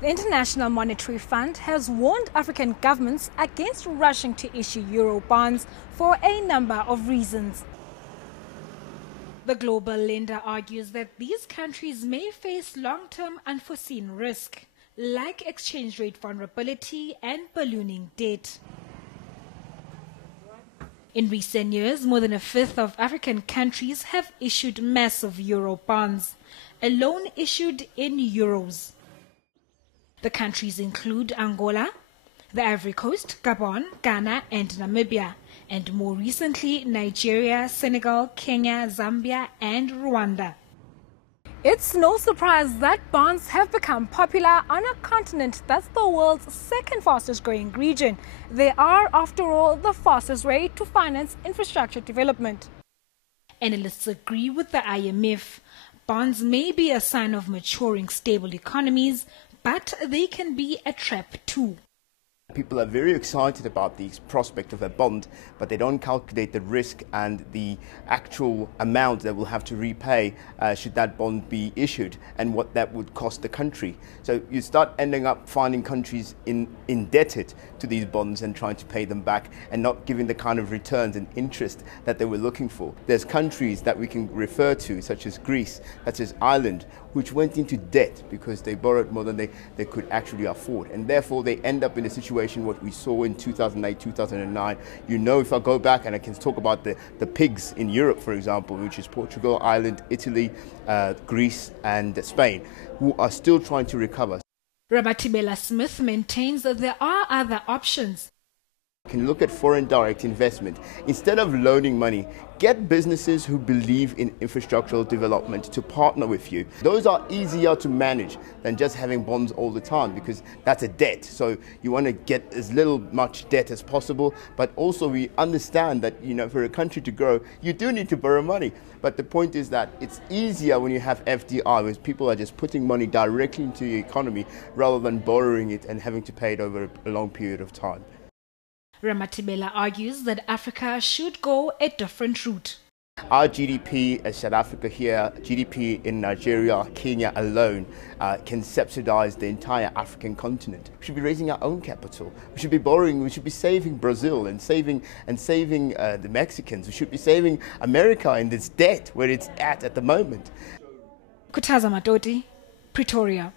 The International Monetary Fund has warned African governments against rushing to issue Eurobonds for a number of reasons. The global lender argues that these countries may face long-term unforeseen risk, like exchange rate vulnerability and ballooning debt. In recent years, more than a fifth of African countries have issued massive Eurobonds, a loan issued in euros. The countries include Angola, the Ivory Coast, Gabon, Ghana and Namibia, and more recently Nigeria, Senegal, Kenya, Zambia and Rwanda. It's no surprise that bonds have become popular on a continent that's the world's second fastest growing region. They are, after all, the fastest way to finance infrastructure development. Analysts agree with the IMF. Bonds may be a sign of maturing stable economies, but they can be a trap too. People are very excited about the prospect of a bond, but they don't calculate the risk and the actual amount that we'll have to repay should that bond be issued and what that would cost the country. So you start ending up finding countries indebted to these bonds and trying to pay them back and not giving the kind of returns and interest that they were looking for. There's countries that we can refer to, such as Greece, such as Ireland, which went into debt because they borrowed more than they could actually afford. And therefore they end up in a situation what we saw in 2008, 2009. You know, if I go back and I can talk about the pigs in Europe, for example, which is Portugal, Ireland, Italy, Greece and Spain, who are still trying to recover. Rabatibela Smith maintains that there are other options. You can look at foreign direct investment. Instead of loaning money, get businesses who believe in infrastructural development to partner with you. Those are easier to manage than just having bonds all the time because that's a debt. So you want to get as much debt as possible, but also we understand that, you know, for a country to grow, you do need to borrow money. But the point is that it's easier when you have FDI, where people are just putting money directly into the economy rather than borrowing it and having to pay it over a long period of time. Ramatibela argues that Africa should go a different route. Our GDP as South Africa here, GDP in Nigeria, Kenya alone can subsidize the entire African continent. We should be raising our own capital. We should be borrowing, we should be saving Brazil and saving the Mexicans. We should be saving America in this debt where it's at the moment. Kutaza Madodi, Pretoria.